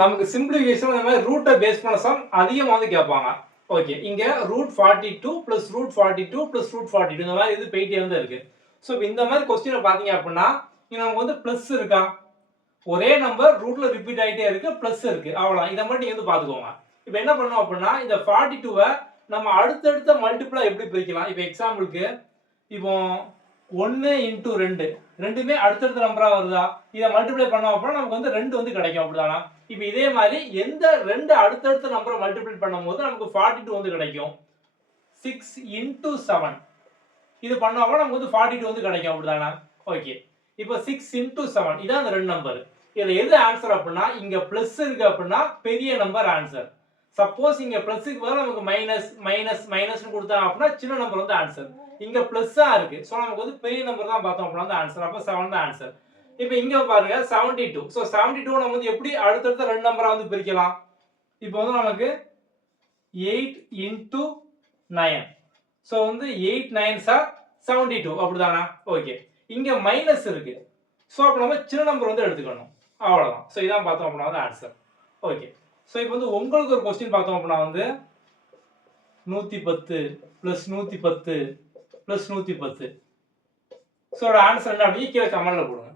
நமக்கு சிம்பிளிஃபிகேஷன் இந்த மாதிரி ரூட்டை பேஸ் பண்ண சம் அதிகமாக வந்து கேட்பாங்க. ஓகே, இங்க √42 + √42 + √42 இந்த மாதிரி இது போயிட்டே வந்து இருக்கு. ஸோ இந்த மாதிரி கொஸ்டினை பார்த்தீங்க அப்படின்னா இங்க நமக்கு வந்து பிளஸ் இருக்கா, ஒரே நம்பர் ரூட்ல ரிப்பீட் ஆகிட்டே இருக்கு, பிளஸ் இருக்கு, அவ்வளோதான். இதை மட்டும் நீங்க வந்து பார்த்துக்கோங்க. இப்போ என்ன பண்ணோம் அப்படின்னா இந்த 42வை நம்ம அடுத்தடுத்த மல்டிபிளா எப்படி பிரிக்கலாம். இப்போ எக்ஸாம்பிளுக்கு இப்போ 1 × 2 ரெண்டுமே அடுத்தடுத்த நம்பரா வருதா, இதை மல்டிப்ளை பண்ணோம் அப்படின்னா நமக்கு வந்து 2 வந்து கிடைக்கும், அப்படிதானா. இப்போ இதே மாதிரி எந்த 2 அடுத்தடுத்த நம்பரை மல்டிப்ளை பண்ணும்போது நமக்கு 42 வந்து கிடைக்கும். 6 × 7 இது பண்ணோம்னா நமக்கு வந்து 42 வந்து கிடைக்கும், அப்படிதானா. ஓகே, இப்போ 6 × 7 இதான் அந்த ரெண்டு நம்பர். இதுல எது ஆன்சர் அப்படின்னா இங்க பிளஸ் இருக்கு அப்படின்னா பெரிய நம்பர் ஆன்சர். சப்போஸ் இங்க பிளஸ்க்கு பதிலா நமக்கு மைனஸ் மைனஸ் மைனஸ் கொடுத்தாங்க அப்படின்னா சின்ன நம்பர் வந்து ஆன்சர். இங்க பிளஸ்ஸா இருக்கு, சோ நமக்கு வந்து பெரிய நம்பர் தான் பார்த்தோம் அப்படின்னா வந்து ஆன்சர். அப்ப 7 தான் ஆன்சர். இப்போ இங்க பாருங்க 72. சோ 72 நம்ம வந்து எப்படி அடுத்தடுத்த ரெண்டு நம்பரா வந்து பிரிக்கலாம். இப்போ வந்து நமக்கு 8 × 9. சோ வந்து 8 9s are 72 அப்படிதானா. ஓகே, இங்க மைனஸ் இருக்கு, சோ அப்ப நம்ம சின்ன நம்பர் வந்து எடுத்துக்கணும், அவ்வளவுதான். சோ இதான் பார்த்தோம் அப்படின்னா வந்து ஆன்சர். ஓகே, சோ இப்போ வந்து உங்களுக்கு ஒரு क्वेश्चन பார்த்தோம் அப்படின்னா வந்து 110 + 110 + 110 சோ ஆன்சர் என்ன அப்படி கீழே கமெண்ட்ல போடுங்க.